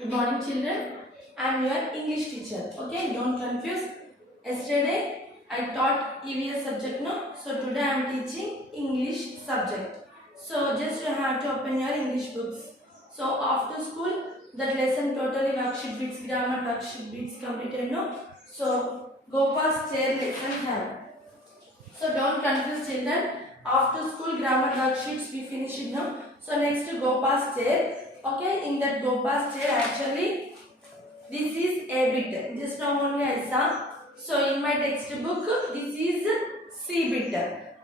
Good morning, children. I am your English teacher. Okay, don't confuse. Yesterday I taught EVS subject, no? So today I am teaching English subject. So just you have to open your English books. So after school, that lesson totally worksheet bits, grammar worksheet bits completed, no? So go past chair lesson have. So don't confuse, children. After school grammar worksheets we finish it now. So next go past chair. Okay, in that go past chair actually this is a bit. Just now only I saw. So in my textbook this is C bit.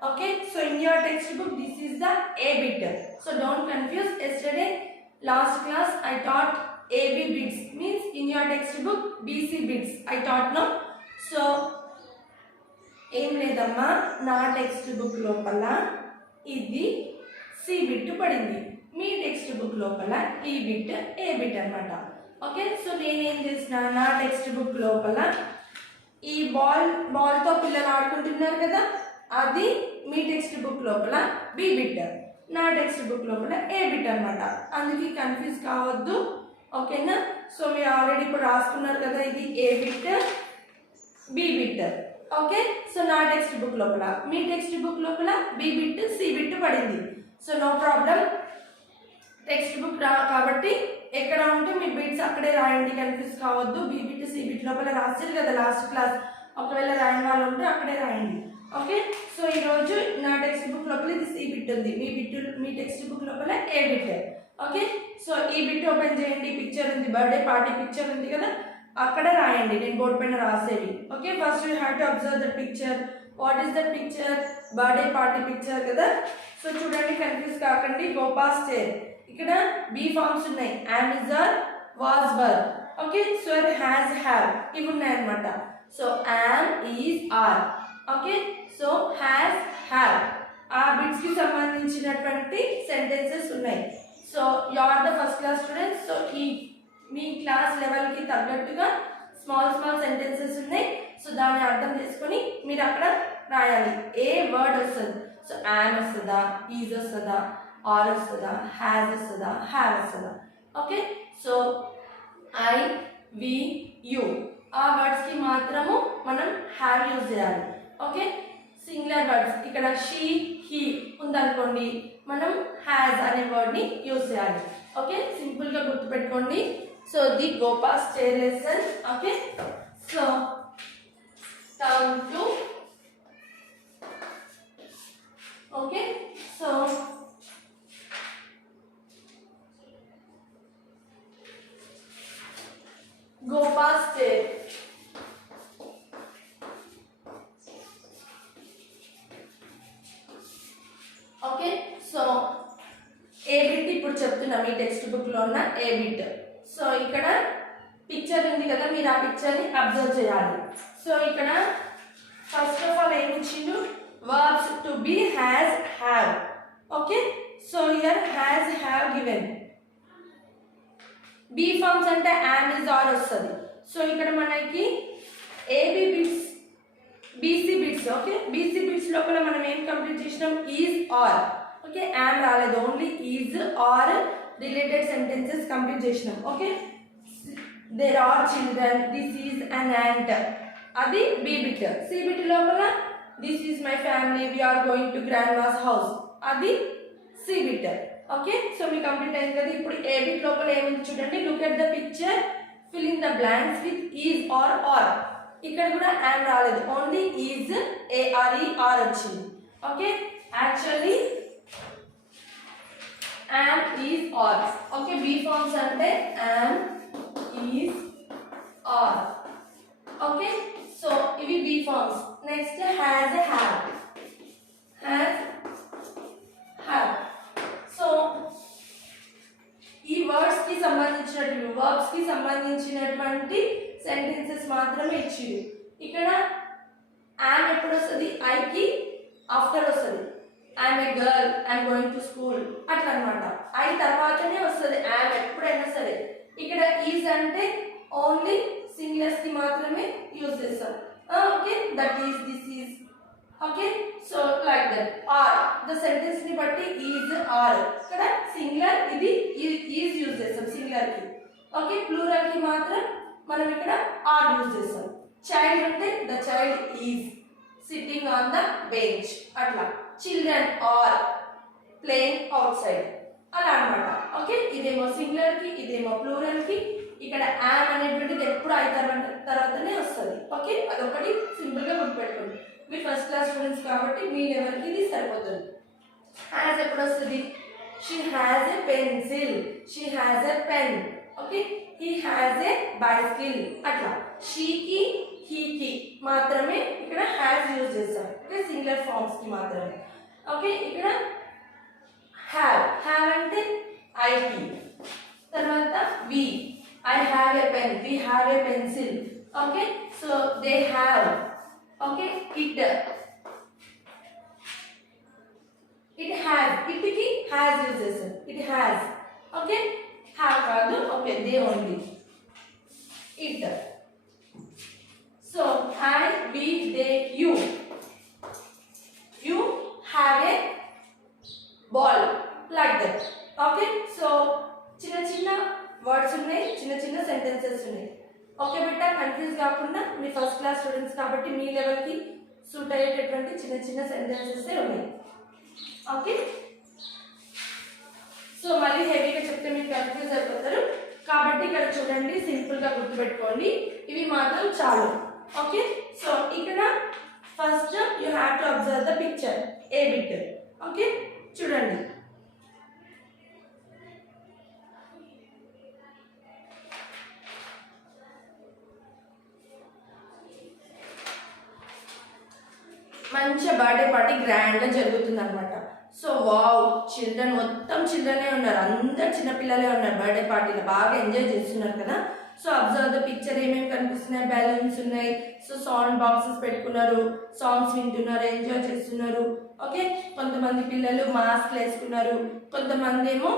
Okay, so in your textbook this is the A bit. So don't confuse. Yesterday last class I taught AB bits, means in your textbook BC bits I taught, no? So ఏం లేదమ్మా, నా textbook లోపల ఇది C bit పడింది, మీ textbook లోపల ఈ bit ఏ bit అనమాట. Okay, so నేనేం చేసిన, నా టెక్స్ట్ బుక్ లోపల ఈ బాల్తో పిల్లలు ఆడుకుంటున్నారు కదా, అది మీ టెక్స్ట్ బుక్ లోపల బి బిట్, నా టెక్స్ట్ బుక్ లోపల ఏ బిట్ అనమాట. అందుకే కన్ఫ్యూజ్ కావద్దు. ఓకేనా? సో మీరు ఆల్రెడీ ఇప్పుడు రాసుకున్నారు కదా, ఇది A bit B bit. Okay, so నా టెక్స్ట్ బుక్ లోపల, మీ టెక్స్ట్ బుక్ లోపల బి బిట్ సి బిట్ పడింది. So no problem, textbook కాబట్టి ఎక్కడ ఉంటే మీ బిట్స్ అక్కడే రాయండి, కన్ఫ్యూజ్ కావద్దు. బి బిట్ సి బిట్ లోపల రాశారు కదా లాస్ట్ క్లాస్, ఒకవేళ రాయని వాళ్ళు ఉంటే అక్కడే రాయండి. ఓకే, సో ఈరోజు నా టెక్స్ట్ బుక్ లోపల ఇది సి బిట్ ఉంది, మీ టెక్స్ట్ బుక్ లోపల ఏ బిట్. ఓకే, సో ఈ బిట్ ఓపెన్ చేయండి, పిక్చర్ ఉంది, బర్త్డే పార్టీ పిక్చర్ ఉంది కదా, అక్కడ రాయండి, నేను బోర్డు పైన రాసేవి. Okay, first you have to observe the picture. What is the picture? Birthday party picture కదా. సో చూడండి, కన్ఫ్యూజ్ కాకండి. గో పాస్ట్ చైర్, ఇక్కడ బి ఫార్మ్స్ ఉన్నాయి, am, is, are, was, were. Okay, స్వర్, హ్యాజ్, హ్యావ్ ఇవి ఉన్నాయి అనమాట. So am, is, are. Okay, so has, have ఆ బిట్స్ కి సంబంధించినటువంటి సెంటెన్సెస్ ఉన్నాయి. So you are the first class students. So ఈ మీ క్లాస్ లెవెల్కి తగ్గట్టుగా స్మాల్ సెంటెన్సెస్ ఉన్నాయి. సో దాన్ని అర్థం చేసుకొని మీరు అక్కడ రాయాలి. ఏ వర్డ్ వస్తుంది? సో యామ్ వస్తుందా, ఈజ్ వస్తుందా, ఆర్ వస్తుందా, హ్యాజ్ వస్తుందా, హ్యావ్ వస్తుందా. Okay, so I, we, you ఆ వర్డ్స్కి మాత్రము మనం హ్యావ్ యూజ్ చేయాలి. ఓకే, సింగులర్ వర్డ్స్ ఇక్కడ షీ, హీ ఉందనుకోండి, మనం హ్యాజ్ అనే వర్డ్ని యూజ్ చేయాలి. ఓకే, సింపుల్గా గుర్తుపెట్టుకోండి. So the go past chair lesson. Okay, so turn to. Okay, so go past chair. Okay, so A bit ఇప్పుడు చెప్తున్నా, మీ టెక్స్ట్ బుక్ లో ఉన్న A bit. సో ఇక్కడ పిక్చర్ ఉంది కదా, మీరు ఆ పిక్చర్ని అబ్జర్వ్ చేయాలి. సో ఇక్కడ ఫస్ట్ ఆఫ్ ఆల్ ఏమి ఇచ్చిండు? Verbs to be, has, have. Okay, so here has, have given. B forms అంటే యామ్, ఇస్, ఆర్ వస్తుంది. సో ఇక్కడ మనకి A B bits, B C bits. Okay, B C bits లోపల మనం ఏం కంప్లీట్ చేసినాం? Is, are. ఓకే, యామ్ రాలేదు, only is, are related sentences complete చేసినాం. Okay, there are children, this is an ant, అది బి బిట్. సి బిట్ లోపల this is my family, we are going to grandma's house, అది C bit. Okay, so మీ complete అయింది కదా. ఇప్పుడు A bit లోపల ఏముంది చూడండి. Look at the picture, fill in the blanks with is, are. ఇక్కడ కూడా యామ్ రాలేదు, ఓన్లీ ఈజ్, ఏఆర్ఈ, ఆర్ వచ్చింది. Okay, actually am, is, are. Okay, B forms ante am, is, are. Okay, so ivi B forms. Next has, have. Has, have. So ఈ words కి సంబంధించినటువంటి, verbs కి సంబంధించినటువంటి sentences మాత్రమే ఇచ్చిరు. ఇక్కడ am ఎప్పుడు వస్తుంది? I కి ఆఫ్టర్ వస్తుంది. I'm a girl, I'm going to school అట్లా అనమాట. ఐ తర్వాతనే వస్తుంది యామ్ ఎప్పుడైనా సరే. ఇక్కడ ఈజ్ అంటే ఓన్లీ సింగులర్స్ కి మాత్రమే యూజ్ చేస్తాం. Okay, that is, this is. Okay, so like that. Are the sentence ని బట్టి ఈజ్, ఆర్. ఇక్కడ సింగులర్, ఇది ఈజ్ యూజ్ చేస్తాం సింగులర్ కి. ఓకే ప్లూరల్ కి మాత్రం మనం ఇక్కడ ఆర్ యూజ్ చేస్తాం. చైల్డ్ అంటే the child is sitting on the bench అట్లా. Children are playing outside అలా అనమాట. ఓకే ఇదేమో సింగులర్ కి ఇదేమో ప్లూరల్ కి. ఇక్కడ యామ్ అనేటువంటిది ఎప్పుడు తర్వాతనే వస్తుంది. ఓకే అదొకటి సింపుల్ గా గుర్తుపెట్టుకోండి. మీ ఫస్ట్ క్లాస్ స్టూడెంట్స్ కాబట్టి మీ లెవెల్కి ఇది సరిపోతుంది. హ్యాస్ ఎప్పుడు వస్తుంది? She has a pencil, she has a pen. Okay he has a bicycle అట్లా. షీకి హీకి మాత్రమే ఇక్కడ హ్యాస్ యూజ్ చేస్తాం. ఓకే సింగులర్ ఫార్మ్స్ కి మాత్రమే. ఓకే ఇక్కడ హ్యావ్ అంటే ఐకి, తర్వాత we I have a pen, we have a pencil. Okay so they have. Okay it has, it కి హ్యాస్ యూజ్ చేస్తాం. It has. ఓకే హ్యావ్ కాదు. Okay they only. It. So I we they you. You have a ball like that. Okay so చిన్న చిన్న words ఉన్నాయి, చిన్న చిన్న sentences ఉన్నాయి. Okay బిడ్డ కన్ఫ్యూజ్ కాకుండా మీ ఫస్ట్ క్లాస్ స్టూడెంట్స్ కాబట్టి మీ లెవెల్కి సూట్ అయ్యేటటువంటి చిన్న చిన్న సెంటెన్సెస్ ఉన్నాయి. ఓకే సో మళ్ళీ హెవీగా చెప్తే మీరు కన్ఫ్యూజ్ అయిపోతారు కాబట్టి ఇక్కడ చూడండి సింపుల్గా గుర్తుపెట్టుకోండి. ఇవి మాత్రం చాలు. ఓకే సో ఇక్కడ first you have to observe the picture A bit. Okay చూడండి మంచి బర్త్డే పార్టీ గ్రాండ్ గా జరుగుతుంది అనమాట. సో వావ్ చిల్డ్రన్ మొత్తం చిల్డ్రనే ఉన్నారు, అందరు చిన్నపిల్లలే ఉన్నారు. బర్త్డే పార్టీలో బాగా ఎంజాయ్ చేస్తున్నారు కదా. సో అబ్జర్వ్ ద పిక్చర్ ఏమేమి కనిపిస్తున్నాయి? బెలూన్స్ ఉన్నాయి. సో సౌండ్ బాక్సెస్ పెట్టుకున్నారు, సాంగ్స్ వింటున్నారు, ఎంజాయ్ చేస్తున్నారు. ఓకే కొంతమంది పిల్లలు మాస్క్లు వేసుకున్నారు, కొంతమంది ఏమో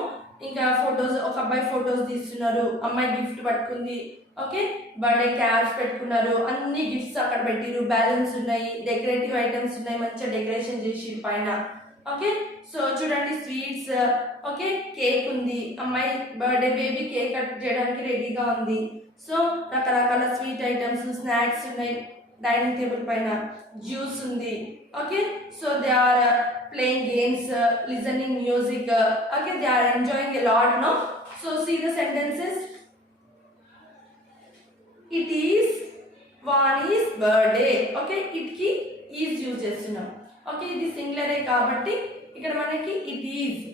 ఇంకా ఫొటోస్, ఒక అబ్బాయి ఫొటోస్ తీస్తున్నారు, అమ్మాయి గిఫ్ట్ పట్టుకుంది. ఓకే బర్త్డే క్యాప్స్ పెట్టుకున్నారు, అన్ని గిఫ్ట్స్ అక్కడ పెట్టిరు, బ్యాలెన్స్ ఉన్నాయి, డెకరేటివ్ ఐటమ్స్ ఉన్నాయి, మంచిగా డెకరేషన్ చేసి పైన. ఓకే సో చూడండి స్వీట్స్. ఓకే కేక్ ఉంది, అమ్మాయి బర్త్డే బేబీ కేక్ కట్ చేయడానికి రెడీగా ఉంది. సో రకరకాల స్వీట్ ఐటమ్స్, స్నాక్స్ ఉన్నాయి డైనింగ్ టేబుల్ పైన, జ్యూస్ ఉంది. Okay so they are playing games, listening music. Okay they are enjoying a lot no. So see the sentences. It is Vani's birthday. Okay it కి is use చేస్తున్నాం. Okay ఇది సింగులరే కాబట్టి ఇక్కడ మనకి it is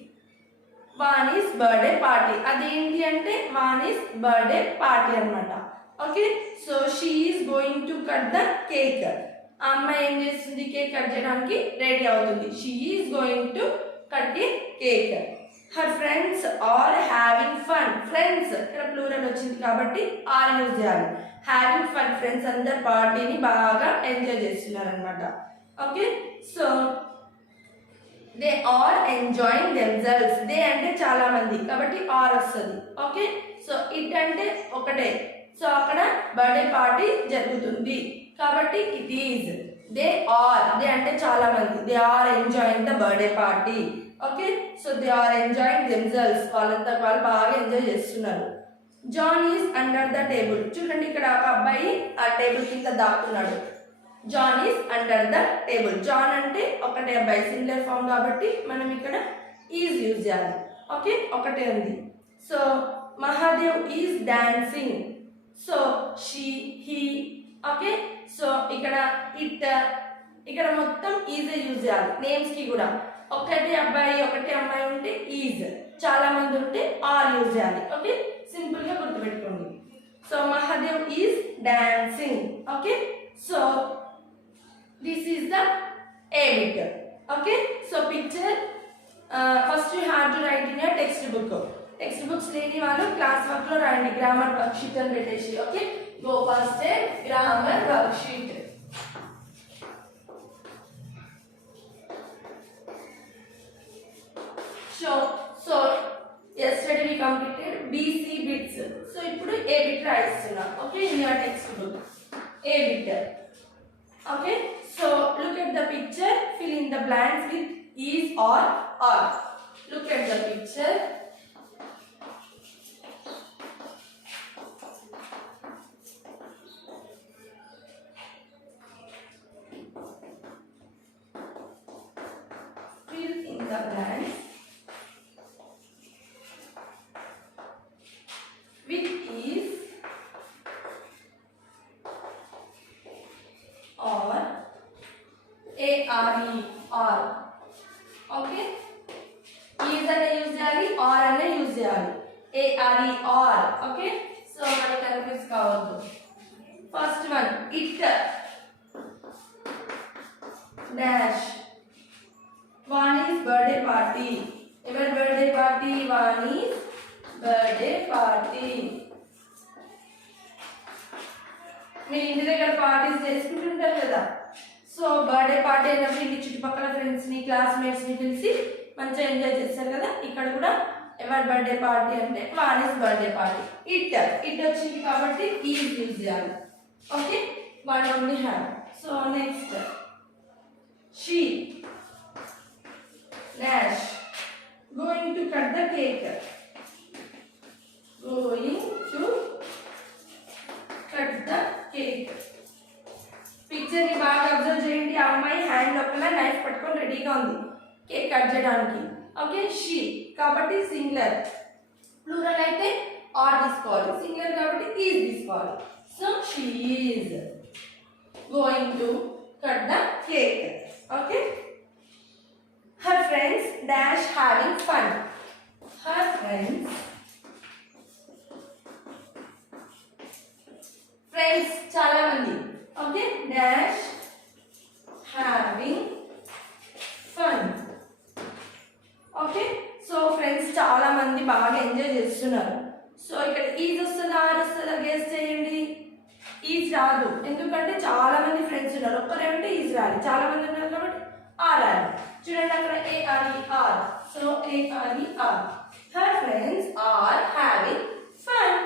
Vani's birthday party. అదేంటి అంటే Vani's birthday party అనమాట. Okay so she is going to cut the cake. ఆ అమ్మాయి ఏం చేస్తుంది? కేక్ కట్ చేయడానికి రెడీ అవుతుంది. She is going to cut a cake. Her friends are having fun. Friends ఇక్కడ ప్లూరల్ వచ్చింది కాబట్టి ఆర్ యూజ్ చేయాలి. హ్యావింగ్ ఫన్ ఫ్రెండ్స్ అందరు పార్టీని బాగా ఎంజాయ్ చేస్తున్నారు అనమాట. Okay so they are enjoying themselves. They అంటే చాలా మంది కాబట్టి ఆర్ వస్తుంది. ఓకే సో ఇట్ అంటే ఒకటే, సో అక్కడ బర్త్డే పార్టీ జరుగుతుంది కాబట్టి it is. They are, they అంటే చాలా మంది, they are enjoying the birthday party. Okay so they are enjoying themselves, వాళ్ళంతా వాళ్ళు బాగా ఎంజాయ్ చేస్తున్నారు. John is under the table. చూడండి ఇక్కడ ఒక అబ్బాయి ఆ టేబుల్ కింద దాక్కున్నాడు. John is under the table. John అంటే ఒకటే అబ్బాయి, సింగులర్ ఫామ్ కాబట్టి మనం ఇక్కడ ఈజ్ యూజ్ చేయాలి. ఓకే ఒకటే ఉంది. So Mahadev is dancing. So she, he. Okay so ఇక్కడ ఇట్, ఇక్కడ మొత్తం ఈజే యూజ్ చేయాలి. నేమ్స్ కి కూడా ఒకటే అబ్బాయి ఒకటే అమ్మాయి ఉంటే ఈజ్, చాలా మంది ఉంటే ఆర్ యూజ్ చేయాలి. ఓకే సింపుల్ గా గుర్తుపెట్టుకోండి. So Mahadev is dancing. Okay so this is the A bit. Okay so picture first you have to write in your textbook. Textbooks లేని వాళ్ళు క్లాస్ వర్క్ లో రాయండి. గ్రామర్ వర్క్ షీట్ అని పెట్టేసి. Okay go first grammar worksheet. So yesterday we completed BC bits. So ఇప్పుడు A bit రాయిస్తున్నా. Okay in your textbook A bit. Okay so look at the picture, fill in the blanks with is or are. Look at the picture. Are అనే use చేయాలి. ARE are. Okay, so మనకి confuse కావద్దు. First one it dash Vani's birthday party. ఎవరి birthday party? Vani's birthday party. మీరు ఇంటి దగ్గర parties చేసుకుంటుంటారు కదా, so birthday party అయినప్పుడు ఇంటి చుట్టుపక్కల ఫ్రెండ్స్ని క్లాస్మేట్స్ని పిలిచి మంచిగా ఎంజాయ్ చేస్తారు కదా. ఇక్కడ కూడా ఎవరి బర్త్డే పార్టీ అంటే వాణీస్ బర్త్డే పార్టీ. ఇట్ వచ్చింది కాబట్టి ఈజ్ యూజ్ చేయాలి. Okay, one only have. So next she dash going to cut the cake. Going to cut the cake. Picture ని బాగా అబ్జర్వ్ చేయండి. ఆ అమ్మాయి హ్యాండ్ లోపల నైఫ్ పట్టుకొని రెడీగా ఉంది కేక్ కట్ చేయడానికి. ఓకే, షీ కాబట్టి సింగులర్, ప్లూరల్ అయితే ఆర్ తీసుకోవాలి, సింగులర్ కాబట్టి ఈజ్ తీసుకోవాలి. So she is going to cut the cake. Okay, her friends dash having fun. Her friends చాలా మంది. Okay, dash having fun. Okay, so friends చాలా మంది బాగా ఎంజాయ్ చేస్తున్నారు. సో ఇక్కడ ఈజ్ వస్తుందా ఆర్ వస్తుందా గెస్ చేయండి. ఈజ్ రాదు, ఎందుకంటే చాలా మంది ఫ్రెండ్స్ ఉన్నారు. ఒక్కరే ఉంటే ఈజ్ రాలి, చాలా మంది ఉన్నారు కాబట్టి ఆర్ రాలి. చూడండి అక్కడ ARE are. So ARE are. Her friends are having fun.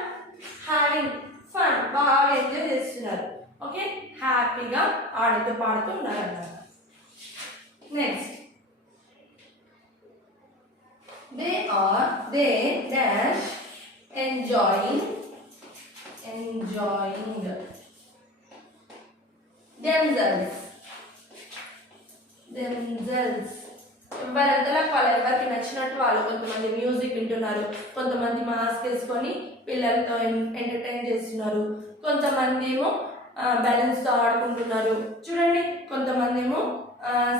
Having fun, బాగా ఎంజాయ్ చేస్తున్నారు. ఓకే, హ్యాపీగా ఆడుతూ పాడుతూ ఉన్నారు అన్నమాట. Next they dash enjoying themselves. ఎవరికి నచ్చినట్టు వాళ్ళు, కొంతమంది మ్యూజిక్ వింటున్నారు, కొంతమంది మాస్క్ వేసుకొని పిల్లలతో ఎంటర్టైన్ చేస్తున్నారు, కొంతమంది ఏమో బ్యాలెన్స్తో ఆడుకుంటున్నారు. చూడండి, కొంతమంది ఏమో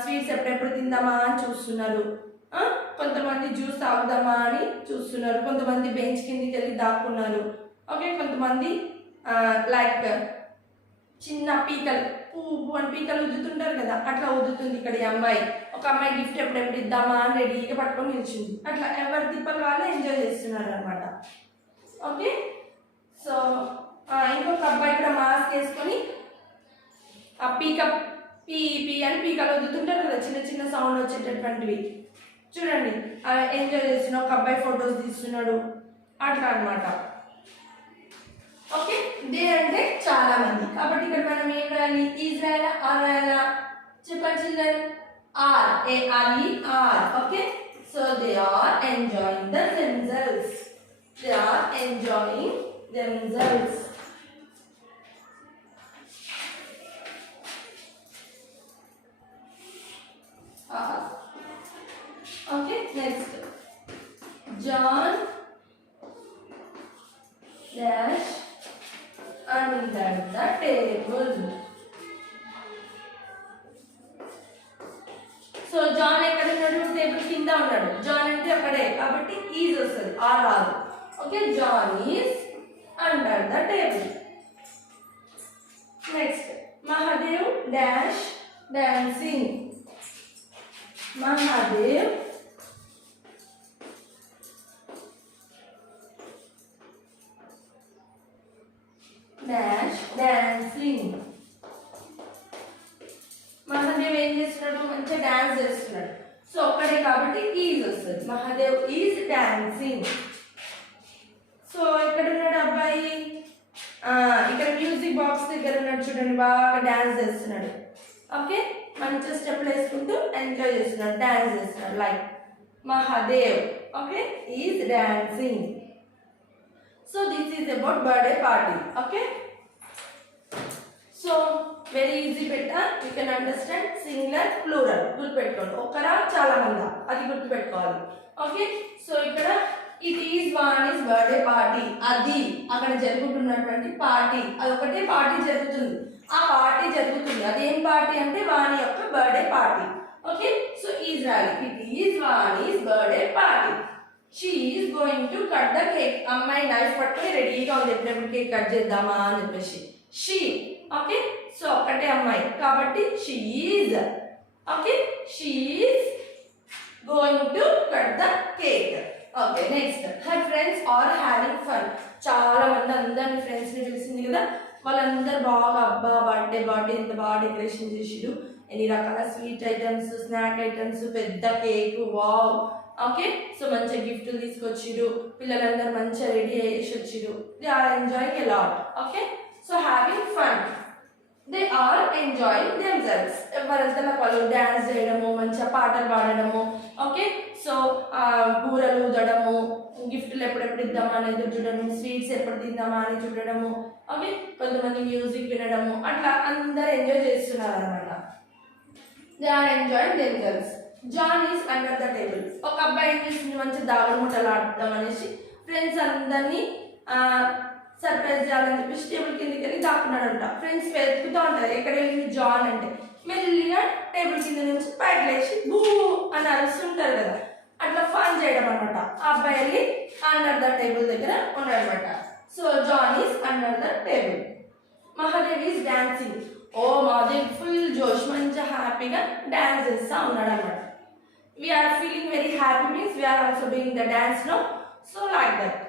స్వీట్స్ ఎప్పుడెప్పుడు తిందామా అని చూస్తున్నారు, కొంతమంది జ్యూస్ తాగుదామా అని చూస్తున్నారు, కొంతమంది బెంచ్ కిందికి వెళ్ళి దాక్కున్నారు. ఓకే, కొంతమంది లైక్ చిన్న పీకలు పువ్వు అని పీకలు ఉద్దుతుంటారు కదా, అట్లా ఉద్దుతుంది ఇక్కడ ఈ అమ్మాయి. ఒక అమ్మాయి గిఫ్ట్ ఎప్పుడెప్పుడు ఇద్దామా అని రెడీగా పట్టుకొని నిలిచింది. అట్లా ఎవరి తిప్పలు వాళ్ళు ఎంజాయ్ చేస్తున్నారు అనమాట. ఓకే, సో ఇంకొక అబ్బాయి కూడా మాస్క్ వేసుకొని ఆ పీక పీ పీ అని పీకలు ఉద్దుతుంటారు కదా, చిన్న చిన్న సౌండ్ వచ్చేటటువంటివి. చూడండి, ఎంజాయ్ చేస్తున్నా. ఒక అబ్బాయి ఫొటోస్ తీస్తున్నాడు, అట్లా అనమాట. ఓకే, దే అంటే చాలా మంది కాబట్టి ఇక్కడ మనం ఏం రాయాలి? ఈజ్ రాయాలా ఆర్ రాయాలా? చెప్పండి children. Are, ARE are. Okay, so they are enjoying themselves. They are enjoying themselves. Okay, next. John dash under the table. So John ఎక్కడ ఉన్నాడు? టేబుల్ కింద ఉన్నాడు. జాన్ అంటే అక్కడే కాబట్టి ఈజ్ వస్తుంది, ఆర్ రాదు. Okay, John is under the table. Next Mahadev dash dancing. Mahadev dash dancing. Mahadev ఏం చేస్తున్నాడు? మంచిగా డాన్స్ చేస్తున్నాడు. సో ఒక్కడే కాబట్టి ఈజ్ వస్తుంది. Mahadev is dancing. సో ఇక్కడ ఉన్నాడు అబ్బాయి, ఇక్కడ మ్యూజిక్ బాక్స్ దగ్గర ఉన్నాడు. చూడండి, బాగా డాన్స్ చేస్తున్నాడు. ఓకే, మంచిగా స్టెప్లు వేసుకుంటూ ఎంజాయ్ చేస్తున్నాడు, డాన్స్ చేస్తున్నాడు. Like Mahadev. Okay, is dancing. So this is about birthday party. Okay, so very easy బెటా. You can understand singular plural. గుర్తుపెట్టుకోండి, ఒకరా చాలా మందా అది గుర్తుపెట్టుకోవాలి. ఓకే, సో ఇక్కడ it is Vani's birthday party. అది అక్కడ జరుగుతున్నటువంటి పార్టీ, అది ఒకటే పార్టీ జరుగుతుంది. ఆ పార్టీ జరుగుతుంది, అదేం పార్టీ అంటే వాణి యొక్క birthday party. Okay, so is రాయాలి. It is Vani's birthday party. She cut the cake. అమ్మాయి నైఫ్ పట్టుకొని రెడీగా ఉంది ఎప్పుడెప్పుడు కేక్ కట్ చేద్దామా అని చెప్పేసి. షీ. ఓకే, సో ఒకటే అమ్మాయి కాబట్టి she is. Okay, she is going to cut the cake. Okay, next her friends are having fun. చాలా మంది అందరిని ఫ్రెండ్స్ ని పిలిచింది కదా, వాళ్ళందరూ బాగా అబ్బా బర్త్డే ఇంత బాగా డెకరేషన్ చేసిరు, ఎన్ని రకాల స్వీట్ ఐటమ్స్, స్నాక్ ఐటమ్స్, పెద్ద కేక్, వావ్. ఓకే, సో మంచిగా గిఫ్ట్లు తీసుకొచ్చిరు, పిల్లలందరూ మంచిగా రెడీ అయ్యేసి వచ్చిరు. They are enjoying a lot. Okay, so having fun, they are enjoying themselves. ఎవరంతా వాళ్ళు డ్యాన్స్ చేయడము, మంచిగా పాటలు పాడడము. ఓకే, సో బూరలు ఊదడము, గిఫ్ట్లు ఎప్పుడెప్పుడు ఇద్దామా అనేది చూడడము, స్వీట్స్ ఎప్పుడు తిందామా అని చూడడము. ఓకే, కొంతమంది మ్యూజిక్ వినడము, అట్లా అందరు ఎంజాయ్ చేస్తున్నారు అనమాట. They are enjoying themselves. John is under the table. ఒక అబ్బాయి ఏం చేస్తుంది, మంచి దాగుడు ముట్టలు ఆడదాం అనేసి ఫ్రెండ్స్ అందరినీ సర్ప్రైజ్ చేయాలని చెప్పేసి టేబుల్ కిందకి వెళ్ళి దాక్కున్నాడంట. ఫ్రెండ్స్ వెతుకుతూ ఉంటారు ఎక్కడ వెళ్ళింది జాన్ అంటే. మెల్లిగా టేబుల్ కింద నుంచి పైకి లేచి బూ అని అరుస్తుంటారు కదా, అట్లా ఫన్ చేయడం అనమాట. ఆ అబ్బాయి వెళ్ళి అండర్ ద టేబుల్ దగ్గర ఉన్నాడనమాట. So John is under the table. Mahadev is dancing. Oh Mahadev full జోష్, మంచిగా హ్యాపీగా డాన్స్ చేస్తూ ఉన్నాడు అనమాట. We are feeling very happy means we are also doing the dance no. So like that.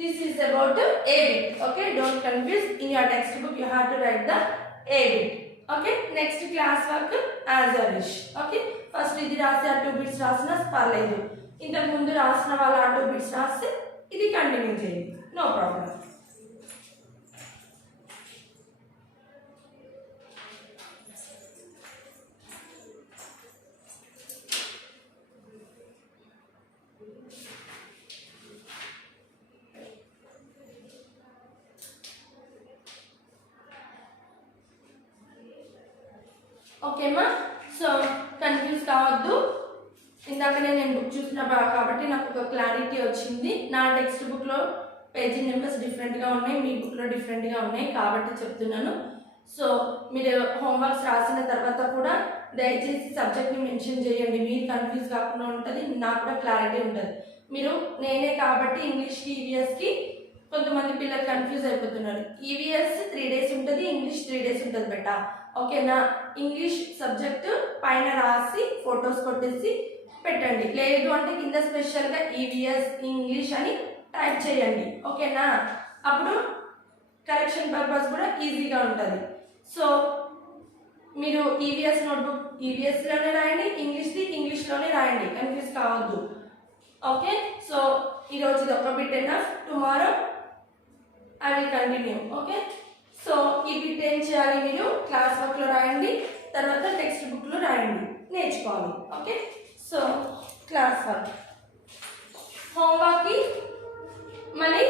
This is about a bit. Okay, don't confuse. In your textbook you have to write the a bit. Okay, next class work as a wish. Okay, first ఇది రాసి ఆ 2 bits రాసినా పర్లేదు, ఇంతకు ముందు రాసిన వాళ్ళు ఆ 2 bits రాస్తే ఇది కంటిన్యూ చేయండి, నో ప్రాబ్లం. ఓకేమా, సో కన్ఫ్యూజ్ కావద్దు. ఇందాకనే నేను బుక్ చూసిన కాబట్టి నాకు ఒక క్లారిటీ వచ్చింది. నా టెక్స్ట్ బుక్లో పేజీ నెంబర్స్ డిఫరెంట్గా ఉన్నాయి, మీ బుక్లో డిఫరెంట్గా ఉన్నాయి కాబట్టి చెప్తున్నాను. సో మీరు హోంవర్క్స్ రాసిన తర్వాత కూడా దయచేసి సబ్జెక్ట్ని మెన్షన్ చేయండి, మీరు కన్ఫ్యూజ్ కాకుండా ఉంటుంది, నాకు కూడా క్లారిటీ ఉంటుంది. మీరు నేనే కాబట్టి ఇంగ్లీష్కి ఈవీఎస్కి కొంతమంది పిల్లలు కన్ఫ్యూజ్ అయిపోతున్నారు. ఈవీఎస్ 3 days ఉంటుంది, ఇంగ్లీష్ 3 days ఉంటుంది బెటా. ఓకేనా, ఇంగ్లీష్ సబ్జెక్టు పైన రాసి ఫొటోస్ కొట్టేసి పెట్టండి, లేదు అంటే కింద స్పెషల్గా ఈవీఎస్ ఇంగ్లీష్ అని టైప్ చేయండి. ఓకేనా, అప్పుడు కరెక్షన్ పర్పస్ కూడా ఈజీగా ఉంటుంది. సో మీరు ఈవీఎస్ నోట్బుక్ ఈవీఎస్లోనే రాయండి, ఇంగ్లీష్ది ఇంగ్లీష్లోనే రాయండి, కన్ఫ్యూజ్ కావద్దు. ఓకే, సో ఈరోజు ఇది ఒక bit enough. Tomorrow I will continue. Okay, so ఈ బిట్ ఏం చేయాలి, మీరు క్లాస్ వర్క్లో రాయండి, తర్వాత టెక్స్ట్ బుక్లో రాయండి, నేర్చుకోవాలి. ఓకే, సో క్లాస్ వర్క్ హోంవర్క్కి మళ్ళీ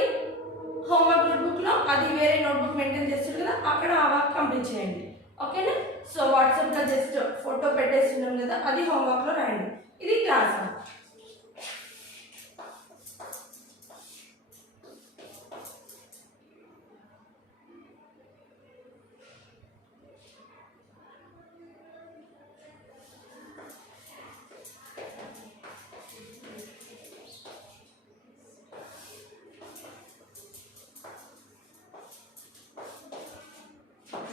హోంవర్క్ నోట్బుక్లో అది వేరే నోట్బుక్ మెయింటైన్ చేస్తుంది కదా, అక్కడ ఆ వర్క్ కంప్లీట్ చేయండి. ఓకేనా, సో వాట్సాప్లో జస్ట్ ఫోటో పెట్టేస్తున్నాం కదా, అది హోంవర్క్లో రాయండి. ఇది class work.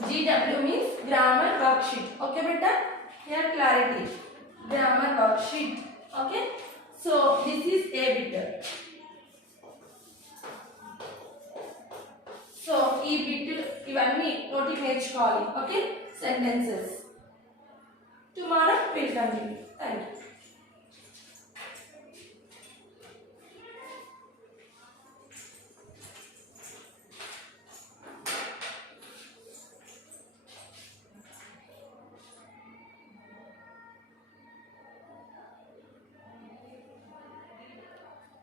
GW means grammar worksheet. Okay beta, here clarity, grammar worksheet. Okay, so this is a bit. So ఈ బిట్ ఇవన్నీ నోటికి నేర్చుకోవాలి. Okay, sentences